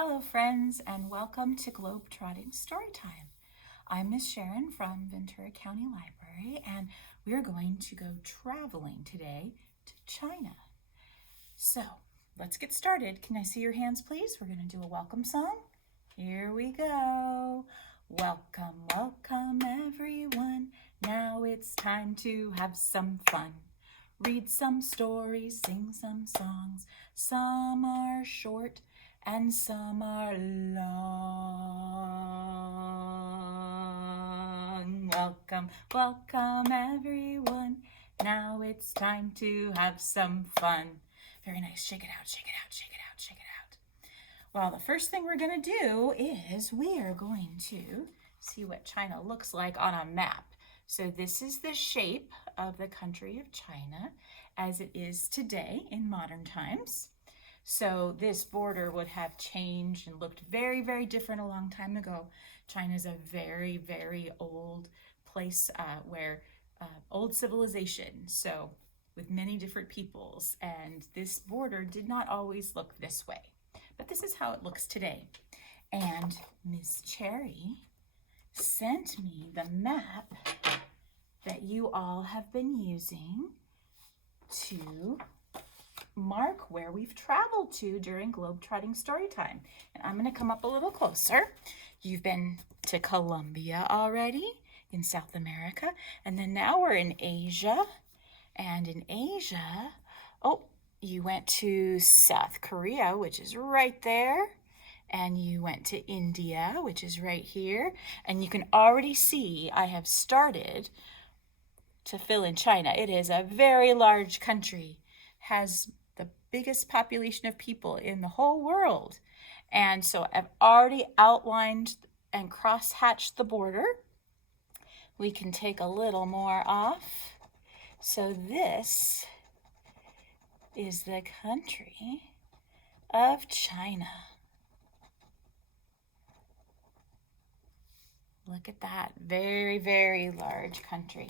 Hello friends, and welcome to Globetrotting Storytime. I'm Miss Sharon from Ventura County Library, and we're going to go traveling today to China. So let's get started. Can I see your hands, please? We're going to do a welcome song. Here we go. Welcome, welcome everyone. Now it's time to have some fun. Read some stories, sing some songs. Some are short and some are long. Welcome, welcome everyone. Now it's time to have some fun. Very nice. Shake it out, shake it out, shake it out, shake it out. Well, the first thing we're going to do is we are going to see what China looks like on a map. So this is the shape of the country of China as it is today in modern times. So this border would have changed and looked very, very different a long time ago. China is a very, very old place where old civilization, so with many different peoples, and this border did not always look this way. But this is how it looks today. And Miss Cherry sent me the map that you all have been using to mark where we've traveled to during Globetrotting Storytime. And I'm going to come up a little closer. You've been to Colombia already in South America, and then now we're in Asia. And in Asia, you went to South Korea, which is right there. And you went to India, which is right here. And you can already see I have started to fill in China. It is a very large country, has the biggest population of people in the whole world. And so I've already outlined and cross-hatched the border. We can take a little more off. So this is the country of China. Look at that, very, very large country.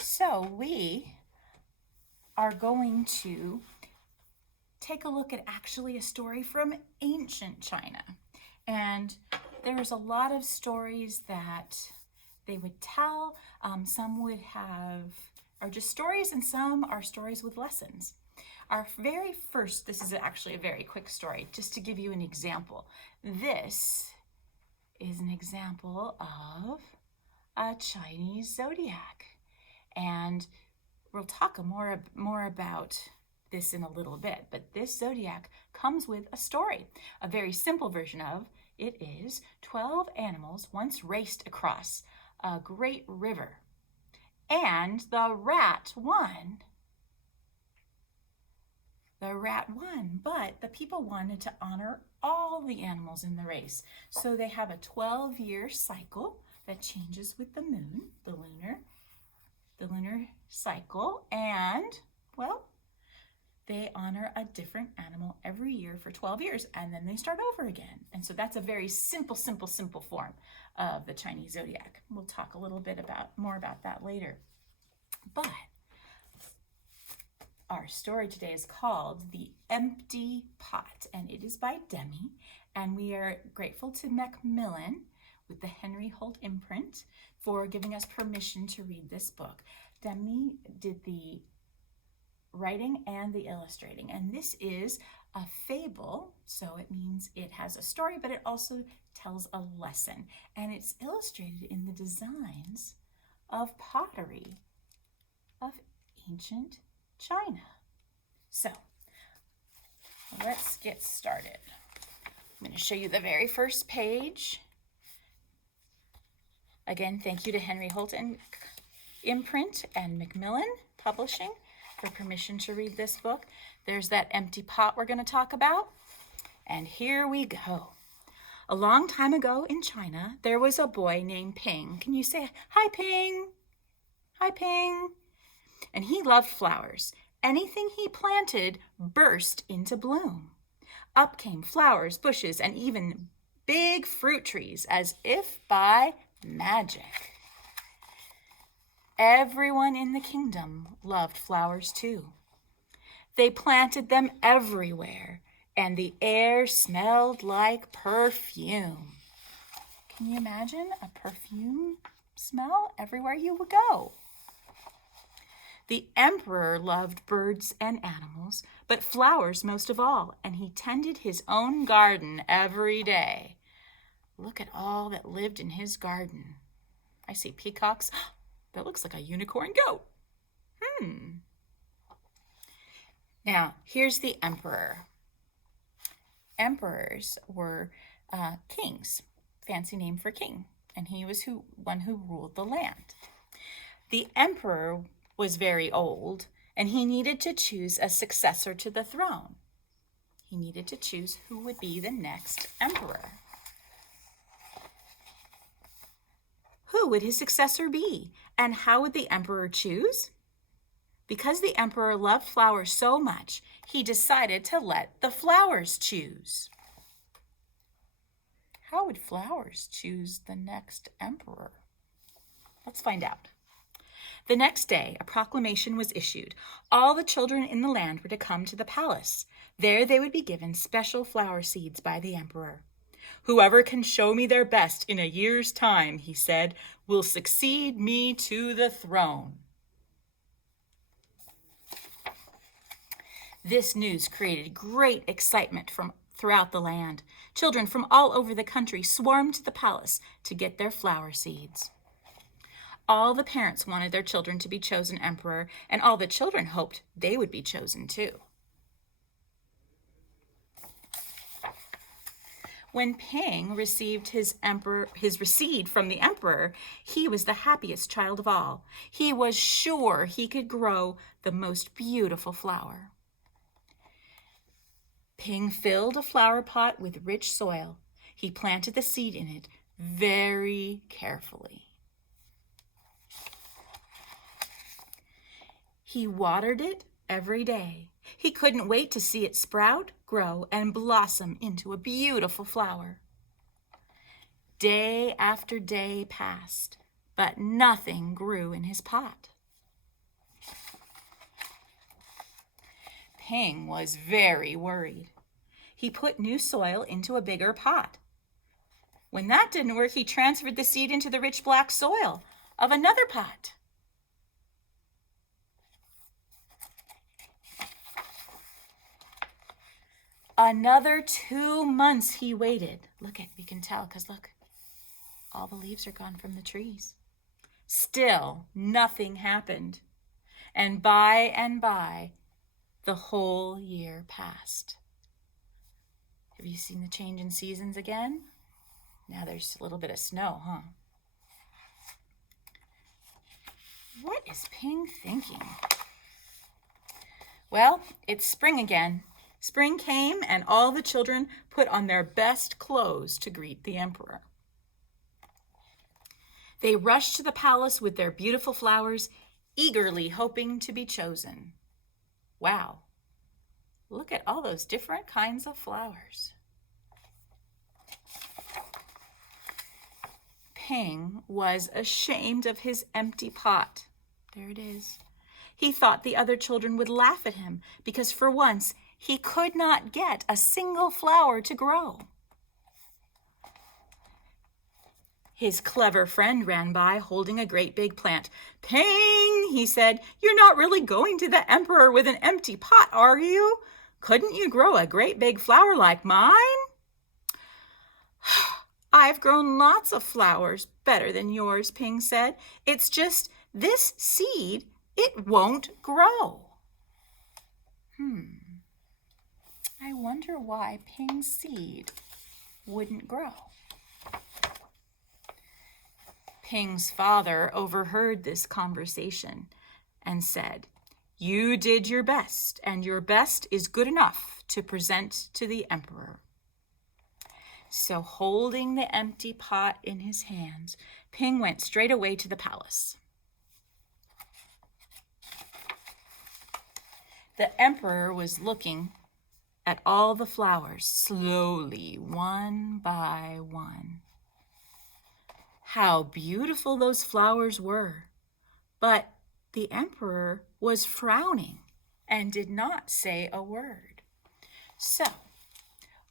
So we are going to take a look at actually a story from ancient China. And there's a lot of stories that they would tell. Some would are just stories, and some are stories with lessons. Our very first, this is actually a very quick story, just to give you an example. This is an example of a Chinese zodiac. And we'll talk more about this in a little bit, but this zodiac comes with a story. A very simple version of it is 12 animals once raced across a great river, and the rat won. The rat won, but the people wanted to honor all the animals in the race. So they have a 12-year cycle that changes with the moon, the lunar cycle, and, well, they honor a different animal every year for 12 years, and then they start over again. And so that's a very simple form of the Chinese zodiac. We'll talk a little bit more about that later. But our story today is called The Empty Pot, and it is by Demi, and we are grateful to Macmillan with the Henry Holt imprint for giving us permission to read this book. Demi did the writing and the illustrating, and this is a fable, so it means it has a story, but it also tells a lesson, and it's illustrated in the designs of pottery of ancient China. So let's get started. I'm going to show you the very first page. Again, thank you to Henry Holt and Imprint and Macmillan Publishing for permission to read this book. There's that empty pot we're going to talk about. And here we go. A long time ago in China, there was a boy named Ping. Can you say, hi, Ping? Hi, Ping. And he loved flowers. Anything he planted burst into bloom. Up came flowers, bushes, and even big fruit trees, as if by magic. Everyone in the kingdom loved flowers too. They planted them everywhere, and the air smelled like perfume. Can you imagine a perfume smell everywhere you would go? The emperor loved birds and animals, but flowers most of all, and he tended his own garden every day. Look at all that lived in his garden. I see peacocks. That looks like a unicorn goat. Now, here's the emperor. Emperors were kings, fancy name for king, and he was one who ruled the land. The emperor was very old, and he needed to choose a successor to the throne. He needed to choose who would be the next emperor. Who would his successor be, and how would the emperor choose? Because the emperor loved flowers so much, he decided to let the flowers choose. How would flowers choose the next emperor? Let's find out. The next day, a proclamation was issued. All the children in the land were to come to the palace. There they would be given special flower seeds by the emperor. Whoever can show me their best in a year's time, he said, will succeed me to the throne. This news created great excitement throughout the land. Children from all over the country swarmed to the palace to get their flower seeds. All the parents wanted their children to be chosen emperor, and all the children hoped they would be chosen too. When Ping received his receipt from the emperor, he was the happiest child of all. He was sure he could grow the most beautiful flower. Ping filled a flower pot with rich soil. He planted the seed in it very carefully. He watered it every day. He couldn't wait to see it sprout, grow, and blossom into a beautiful flower. Day after day passed, but nothing grew in his pot. Ping was very worried. He put new soil into a bigger pot. When that didn't work, he transferred the seed into the rich black soil of another pot. Another 2 months he waited. We can tell because look, all the leaves are gone from the trees. Still, nothing happened. And by, the whole year passed. Have you seen the change in seasons again? Now there's a little bit of snow, huh? What is Ping thinking? Well, it's spring again. Spring came and all the children put on their best clothes to greet the emperor. They rushed to the palace with their beautiful flowers, eagerly hoping to be chosen. Wow, look at all those different kinds of flowers. Ping was ashamed of his empty pot. There it is. He thought the other children would laugh at him because for once he could not get a single flower to grow. His clever friend ran by holding a great big plant. "Ping," he said, "you're not really going to the emperor with an empty pot, are you? Couldn't you grow a great big flower like mine?" "I've grown lots of flowers better than yours," Ping said. "It's just this seed, it won't grow." I wonder why Ping's seed wouldn't grow. Ping's father overheard this conversation and said, "You did your best, and your best is good enough to present to the emperor." So holding the empty pot in his hands, Ping went straight away to the palace. The emperor was looking at all the flowers slowly, one by one. How beautiful those flowers were! But the emperor was frowning and did not say a word. So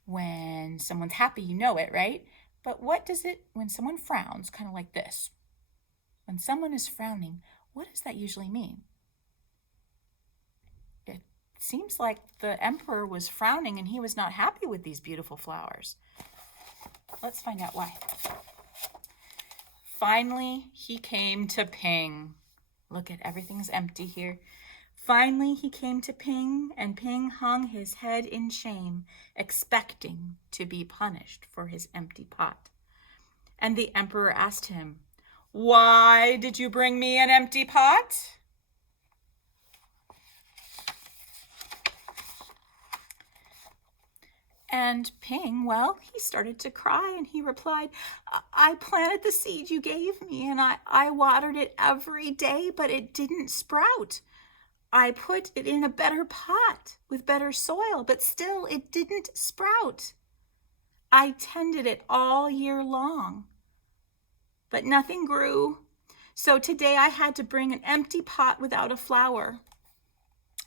When someone's happy, you know it, right? But what does it, when someone frowns, kind of like this? When someone is frowning, what does that usually mean? It seems like the emperor was frowning and he was not happy with these beautiful flowers. Let's find out why. Finally, he came to Ping. Look at everything's empty here. Finally, he came to Ping, and Ping hung his head in shame, expecting to be punished for his empty pot. And the emperor asked him, "Why did you bring me an empty pot?" And Ping, well, he started to cry and he replied, "I planted the seed you gave me and I watered it every day, but it didn't sprout. I put it in a better pot with better soil, but still it didn't sprout. I tended it all year long, but nothing grew. So today I had to bring an empty pot without a flower.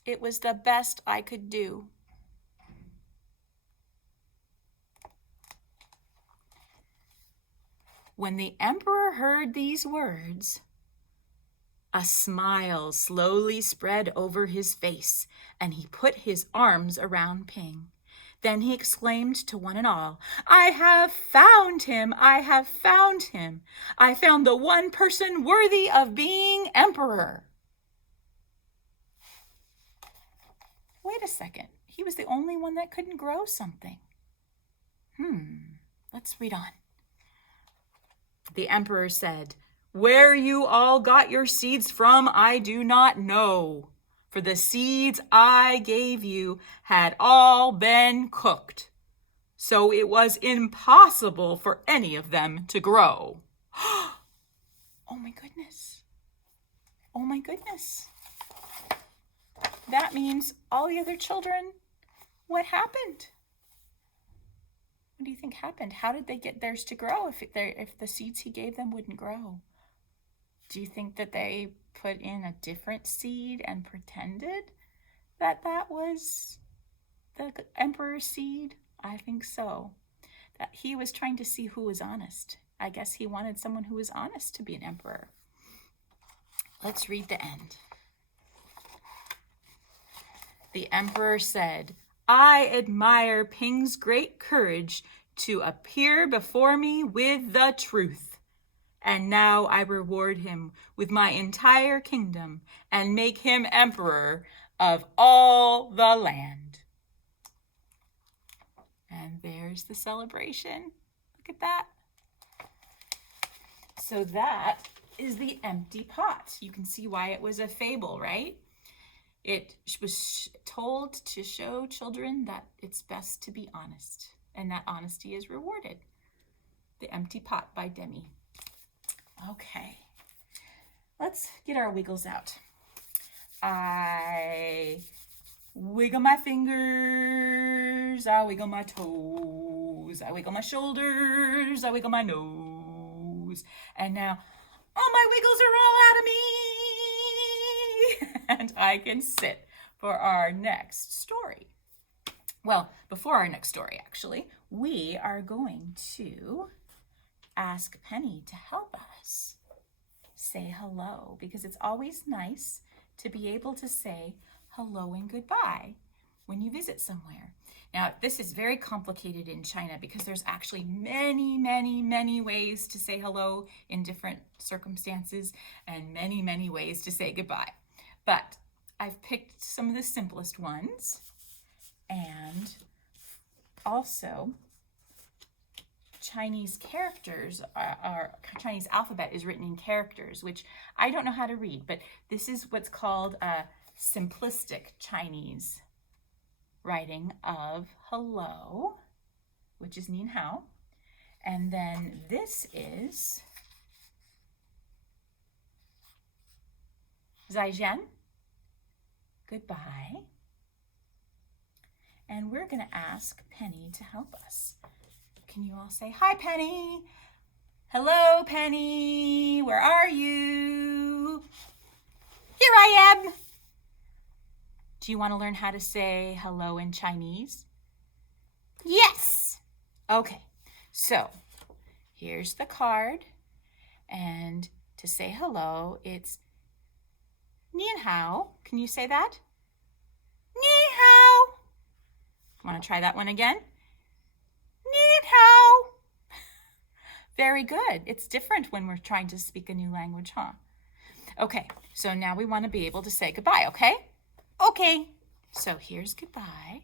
It was the best I could do." When the emperor heard these words, a smile slowly spread over his face, and he put his arms around Ping. Then he exclaimed to one and all, "I have found him! I have found him! I found the one person worthy of being emperor." Wait a second. He was the only one that couldn't grow something. Let's read on. The emperor said, "Where you all got your seeds from, I do not know. For the seeds I gave you had all been cooked. So it was impossible for any of them to grow." Oh my goodness. Oh my goodness. That means all the other children, what happened? What do you think happened? How did they get theirs to grow if the seeds he gave them wouldn't grow? Do you think that they put in a different seed and pretended that that was the emperor's seed? I think so. That he was trying to see who was honest. I guess he wanted someone who was honest to be an emperor. Let's read the end. The emperor said, "I admire Ping's great courage to appear before me with the truth. And now I reward him with my entire kingdom and make him emperor of all the land." And there's the celebration. Look at that. So that is the empty pot. You can see why it was a fable, right? It was told to show children that it's best to be honest, and that honesty is rewarded. The Empty Pot by Demi. Okay, let's get our wiggles out. I wiggle my fingers, I wiggle my toes, I wiggle my shoulders, I wiggle my nose. And now all my wiggles are all out of me. And I can sit for our next story. Well, before our next story, actually, we are going to ask Penny to help us say hello, because it's always nice to be able to say hello and goodbye when you visit somewhere. Now, this is very complicated in China because there's actually many, many, many ways to say hello in different circumstances and many, many ways to say goodbye. But I've picked some of the simplest ones, and also Chinese characters Chinese alphabet is written in characters, which I don't know how to read, but this is what's called a simplistic Chinese writing of hello, which is Nin Hao. And then this is Zaijian, goodbye. And we're going to ask Penny to help us. Can you all say, "Hi, Penny"? "Hello, Penny. Where are you?" "Here I am." Do you want to learn how to say hello in Chinese? Yes. Okay, so here's the card. And to say hello, it's Ni hao. Can you say that? Ni hao. Want to try that one again? Ni hao. Very good. It's different when we're trying to speak a new language, huh? Okay, so now we want to be able to say goodbye, okay? Okay. So here's goodbye.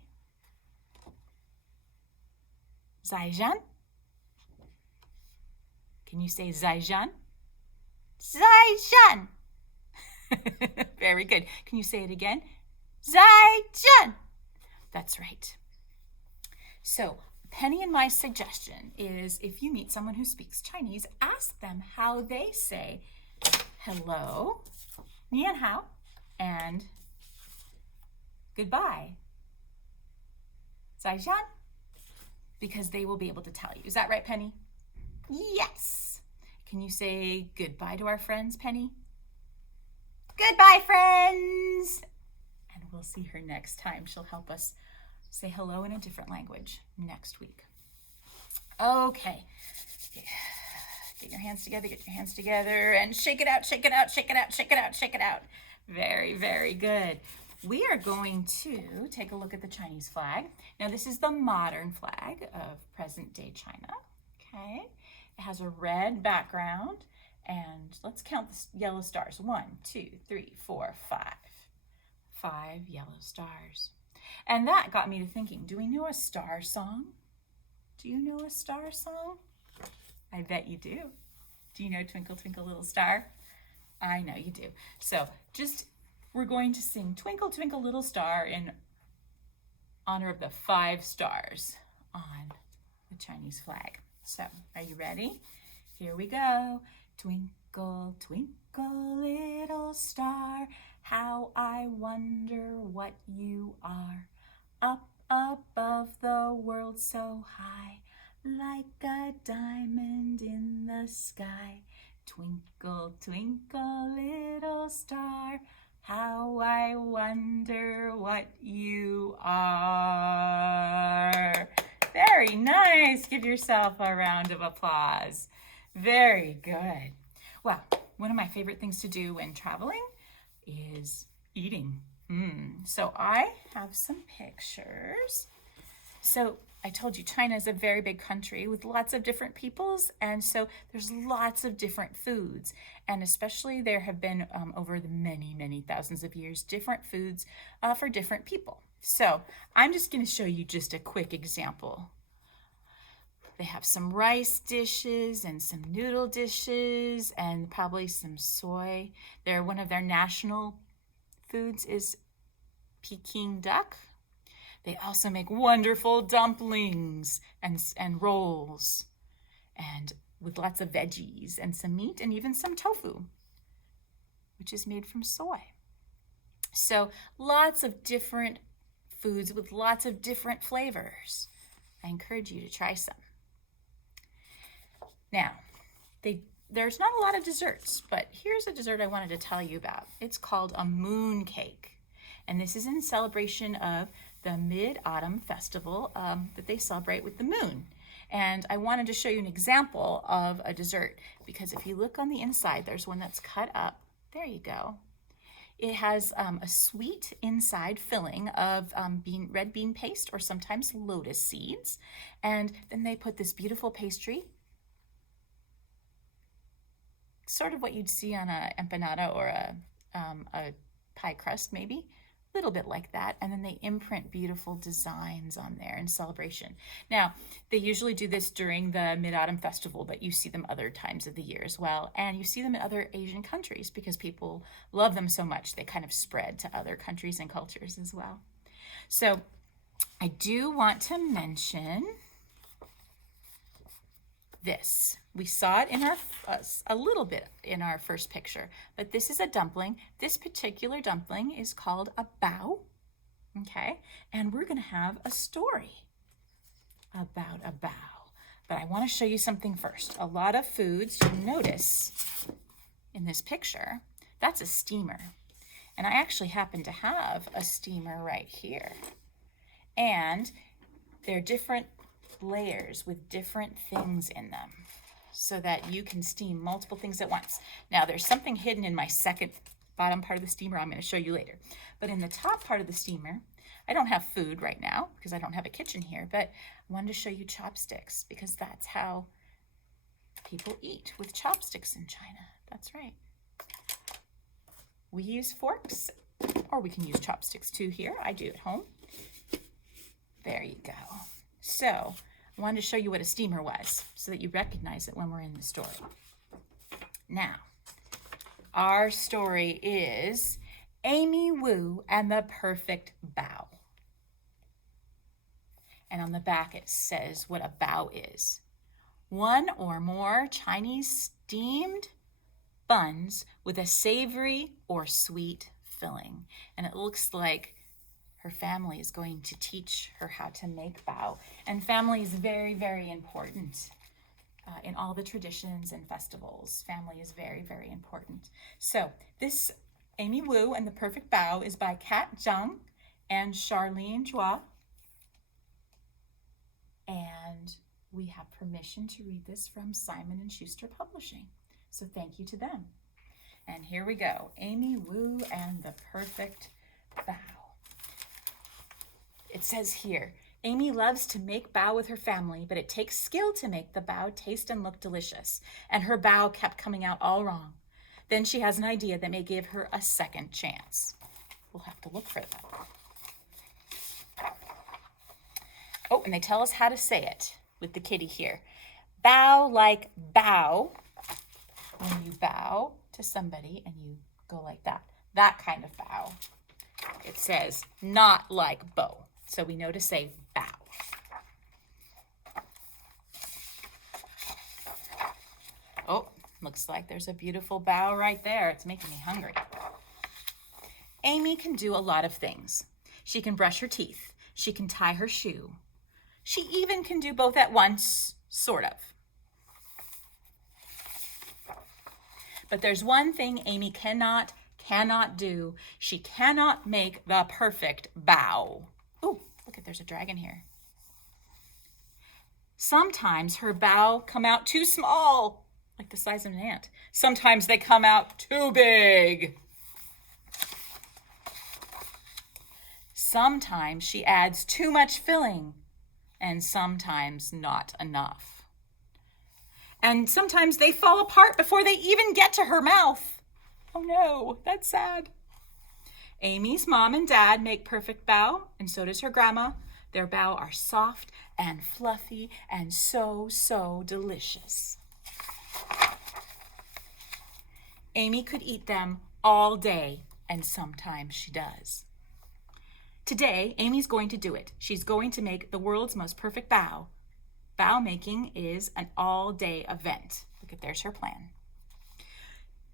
再见. Can you say 再见? 再见. Very good. Can you say it again? 再见. That's right. So, Penny and my suggestion is if you meet someone who speaks Chinese, ask them how they say hello, 你好, and goodbye, 再见, because they will be able to tell you. Is that right, Penny? Yes. Can you say goodbye to our friends, Penny? Goodbye, friends. And we'll see her next time. She'll help us say hello in a different language next week. Okay. Get your hands together, and shake it out, shake it out, shake it out, shake it out, shake it out. Very, very good. We are going to take a look at the Chinese flag. Now, this is the modern flag of present-day China. Okay. It has a red background, and let's count the yellow stars. 1, 2, 3, 4, 5. 5 yellow stars. And that got me to thinking, do we know a star song? Do you know a star song? I bet you do. Do you know Twinkle, Twinkle, Little Star? I know you do. So we're going to sing Twinkle, Twinkle, Little Star in honor of the 5 stars on the Chinese flag. So, are you ready? Here we go. Twinkle, twinkle, little star, how I wonder what you are. Up above the world so high, like a diamond in the sky. Twinkle, twinkle, little star, how I wonder what you are. Very nice. Give yourself a round of applause. Very good. Well, one of my favorite things to do when traveling is eating. So I have some pictures. So I told you China is a very big country with lots of different peoples, and so there's lots of different foods, and especially there have been over the many thousands of years different foods for different people. So I'm just going to show you just a quick example. They have some rice dishes and some noodle dishes and probably some soy. One of their national foods is Peking duck. They also make wonderful dumplings and rolls, and with lots of veggies and some meat and even some tofu, which is made from soy. So lots of different foods with lots of different flavors. I encourage you to try some. Now, there's not a lot of desserts, but here's a dessert I wanted to tell you about. It's called a moon cake. And this is in celebration of the Mid-Autumn Festival that they celebrate with the moon. And I wanted to show you an example of a dessert, because if you look on the inside, there's one that's cut up. There you go. It has a sweet inside filling of red bean paste, or sometimes lotus seeds. And then they put this beautiful pastry, sort of what you'd see on a empanada or a pie crust maybe, a little bit like that, and then they imprint beautiful designs on there in celebration. Now, they usually do this during the Mid-Autumn Festival, but you see them other times of the year as well, and you see them in other Asian countries because people love them so much. They kind of spread to other countries and cultures as well. So I do want to mention this. We saw it in a little bit in our first picture, but this is a dumpling. This particular dumpling is called a bao, okay? And we're gonna have a story about a bao. But I wanna show you something first. A lot of foods, you notice in this picture, that's a steamer. And I actually happen to have a steamer right here. And They're different layers with different things in them so that you can steam multiple things at once. Now, there's something hidden in my second bottom part of the steamer I'm going to show you later. But in the top part of the steamer, I don't have food right now because I don't have a kitchen here, but I wanted to show you chopsticks because that's how people eat, with chopsticks in China. That's right. We use forks, or we can use chopsticks too here. I do at home. There you go. So I wanted to show you what a steamer was so that you recognize it when we're in the story. Now, our story is Amy Wu and the Perfect Bao. And on the back it says what a bao is. One or more Chinese steamed buns with a savory or sweet filling. And it looks like her family is going to teach her how to make bao. And family is very, very important in all the traditions and festivals. Family is very, very important. So this Amy Wu and the Perfect Bao is by Kat Zhang and Charlene Chua. And we have permission to read this from Simon & Schuster Publishing. So thank you to them. And here we go. Amy Wu and the Perfect Bao. It says here, Amy loves to make bao with her family, but it takes skill to make the bao taste and look delicious. And her bao kept coming out all wrong. Then she has an idea that may give her a second chance. We'll have to look for that. Oh, and they tell us how to say it with the kitty here. Bow like bow. When you bow to somebody and you go like that. That kind of bow. It says not like bow. So we know to say bow. Oh, looks like there's a beautiful bao right there. It's making me hungry. Amy can do a lot of things. She can brush her teeth. She can tie her shoe. She even can do both at once, sort of. But there's one thing Amy cannot do. She cannot make the perfect bao. Oh, look at, there's a dragon here. Sometimes her bao come out too small, like the size of an ant. Sometimes they come out too big. Sometimes she adds too much filling, and sometimes not enough. And sometimes they fall apart before they even get to her mouth. Oh no, that's sad. Amy's mom and dad make perfect bao, and so does her grandma. Their bao are soft and fluffy and so, so delicious. Amy could eat them all day, and sometimes she does. Today, Amy's going to do it. She's going to make the world's most perfect bao. Bao making is an all-day event. Look at, there's her plan.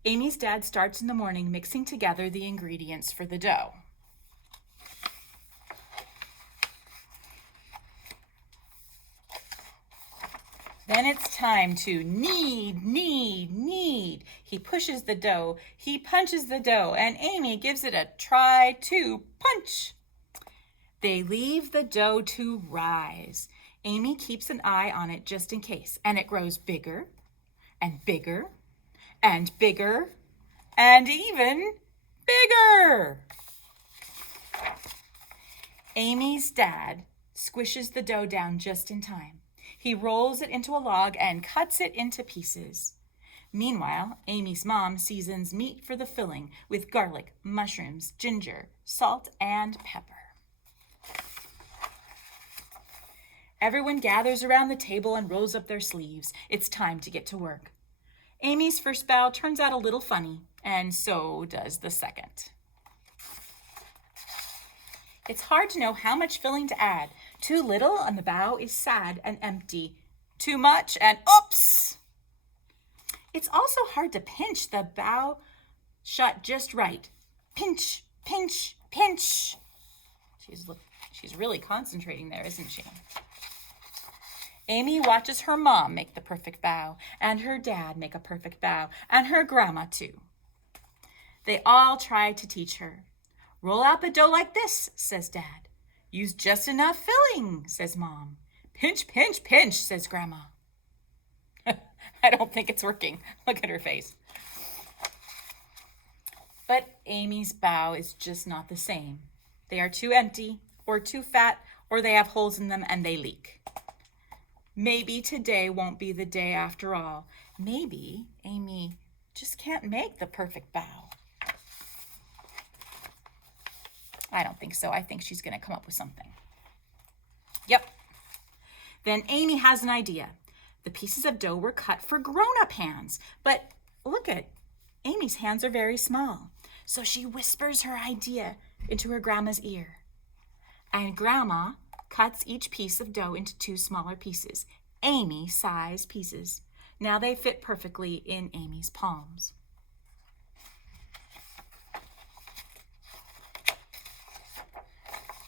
Amy's dad starts in the morning mixing together the ingredients for the dough. Then it's time to knead. He pushes the dough, he punches the dough, and Amy gives it a try to punch. They leave the dough to rise. Amy keeps an eye on it just in case, and it grows bigger and bigger and bigger and even bigger. Amy's dad squishes the dough down just in time. He rolls it into a log and cuts it into pieces. Meanwhile, Amy's mom seasons meat for the filling with garlic, mushrooms, ginger, salt, and pepper. Everyone gathers around the table and rolls up their sleeves. It's time to get to work. Amy's first bao turns out a little funny, and so does the second. It's hard to know how much filling to add. Too little and the bao is sad and empty. Too much and oops! It's also hard to pinch the bao shut just right. Pinch, pinch, pinch. She's really concentrating there, isn't she? Amy watches her mom make the perfect bao, and her dad make a perfect bao, and her grandma too. They all try to teach her. Roll out the dough like this, says Dad. Use just enough filling, says Mom. Pinch, pinch, pinch, says Grandma. I don't think it's working. Look at her face. But Amy's bao is just not the same. They are too empty, or too fat, or they have holes in them and they leak. Maybe today won't be the day after all. Maybe Amy just can't make the perfect bao. I don't think so. I think she's going to come up with something. Yep. Then Amy has an idea. The pieces of dough were cut for grown-up hands, but look at Amy's hands are very small. So she whispers her idea into her grandma's ear. And Grandma cuts each piece of dough into 2 smaller pieces, Amy-size pieces. Now they fit perfectly in Amy's palms.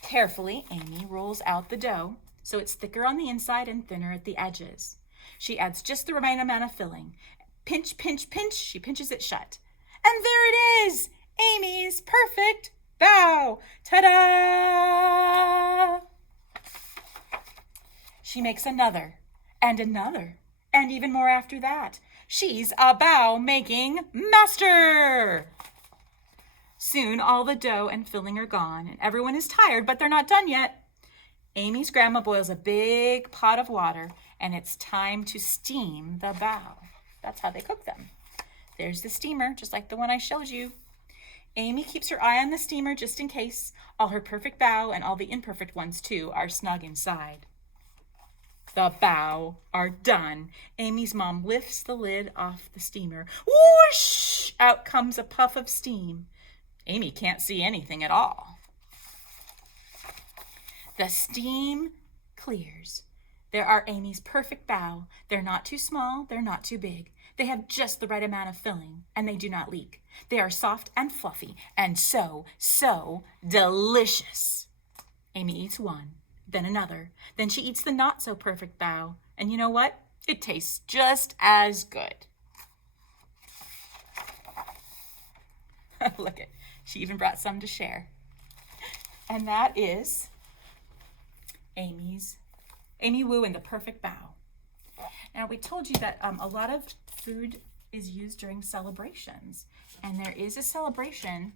Carefully, Amy rolls out the dough so it's thicker on the inside and thinner at the edges. She adds just the right amount of filling. Pinch, pinch, pinch, she pinches it shut. And there it is! Amy's perfect bao! Ta-da! She makes another, and another, and even more after that. She's a bao-making master! Soon all the dough and filling are gone, and everyone is tired, but they're not done yet. Amy's grandma boils a big pot of water, and it's time to steam the bao. That's how they cook them. There's the steamer, just like the one I showed you. Amy keeps her eye on the steamer just in case. All her perfect bao, and all the imperfect ones too, are snug inside. The bao are done. Amy's mom lifts the lid off the steamer. Whoosh! Out comes a puff of steam. Amy can't see anything at all. The steam clears. There are Amy's perfect bao. They're not too small, they're not too big. They have just the right amount of filling, and they do not leak. They are soft and fluffy, and so delicious. Amy eats one, then another. Then she eats the not-so-perfect bao. And you know what? It tastes just as good. Look it. She even brought some to share. And that is Amy Wu and the perfect bao. Now, we told you that a lot of food is used during celebrations. And there is a celebration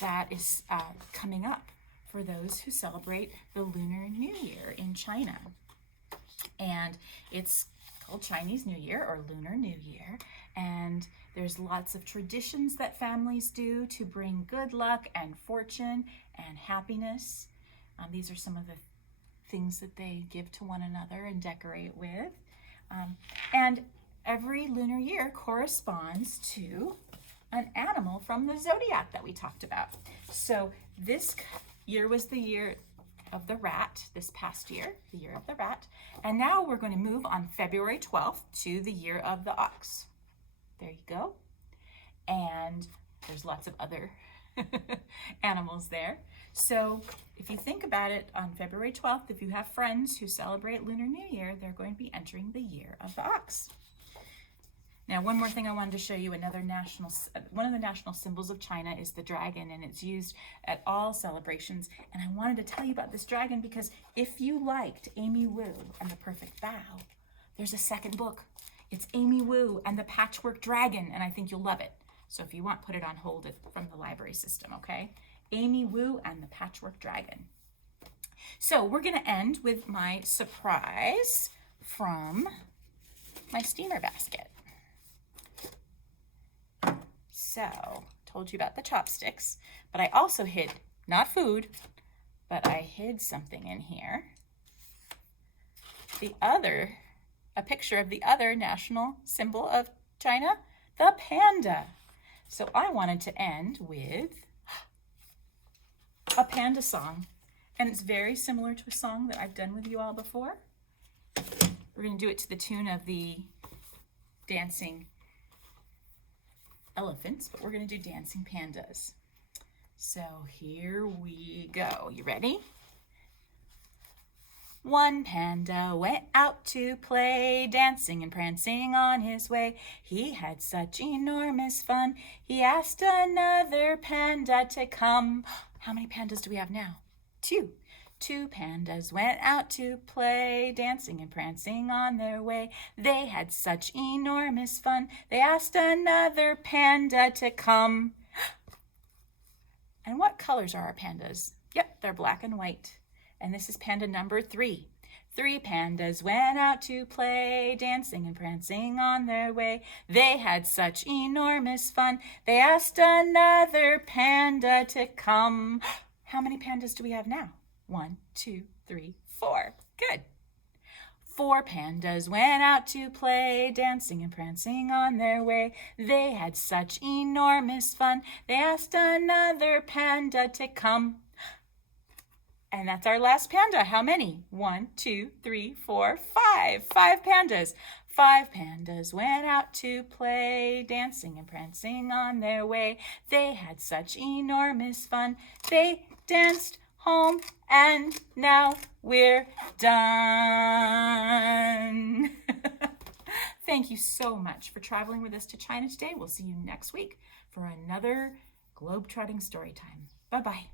that is coming up for those who celebrate the Lunar New Year in China. And it's called Chinese New Year or Lunar New Year. And there's lots of traditions that families do to bring good luck and fortune and happiness. These are some of the things that they give to one another and decorate with. And every lunar year corresponds to an animal from the Zodiac that we talked about. So this year was the year of the rat, this past year, the year of the rat. And now we're going to move on February 12th to the year of the ox. There you go. And there's lots of other animals there. So if you think about it, on February 12th, if you have friends who celebrate Lunar New Year, they're going to be entering the year of the ox. Now, one more thing I wanted to show you, one of the national symbols of China is the dragon, and it's used at all celebrations. And I wanted to tell you about this dragon because if you liked Amy Wu and the Perfect Bao, there's a second book. It's Amy Wu and the Patchwork Dragon, and I think you'll love it. So if you want, put it on hold from the library system, okay? Amy Wu and the Patchwork Dragon. So we're going to end with my surprise from my steamer basket. So, told you about the chopsticks, but I also hid, not food, but I hid something in here. A picture of the other national symbol of China, the panda. So I wanted to end with a panda song, and it's very similar to a song that I've done with you all before. We're going to do it to the tune of the dancing elephants, but we're going to do dancing pandas. So here we go. You ready? One panda went out to play, dancing and prancing on his way. He had such enormous fun, he asked another panda to come. How many pandas do we have now? 2. 2 pandas went out to play, dancing and prancing on their way. They had such enormous fun, they asked another panda to come. And what colors are our pandas? Yep, they're black and white. And this is panda number 3. 3 pandas went out to play, dancing and prancing on their way. They had such enormous fun, they asked another panda to come. How many pandas do we have now? 1, 2, 3, 4. Good. 4 pandas went out to play, dancing and prancing on their way. They had such enormous fun, they asked another panda to come. And that's our last panda. How many? 1, 2, 3, 4, 5. 5 pandas. 5 pandas went out to play, dancing and prancing on their way. They had such enormous fun, they danced home, and now we're done. Thank you so much for traveling with us to China today. We'll see you next week for another Globetrotting Storytime. Bye-bye.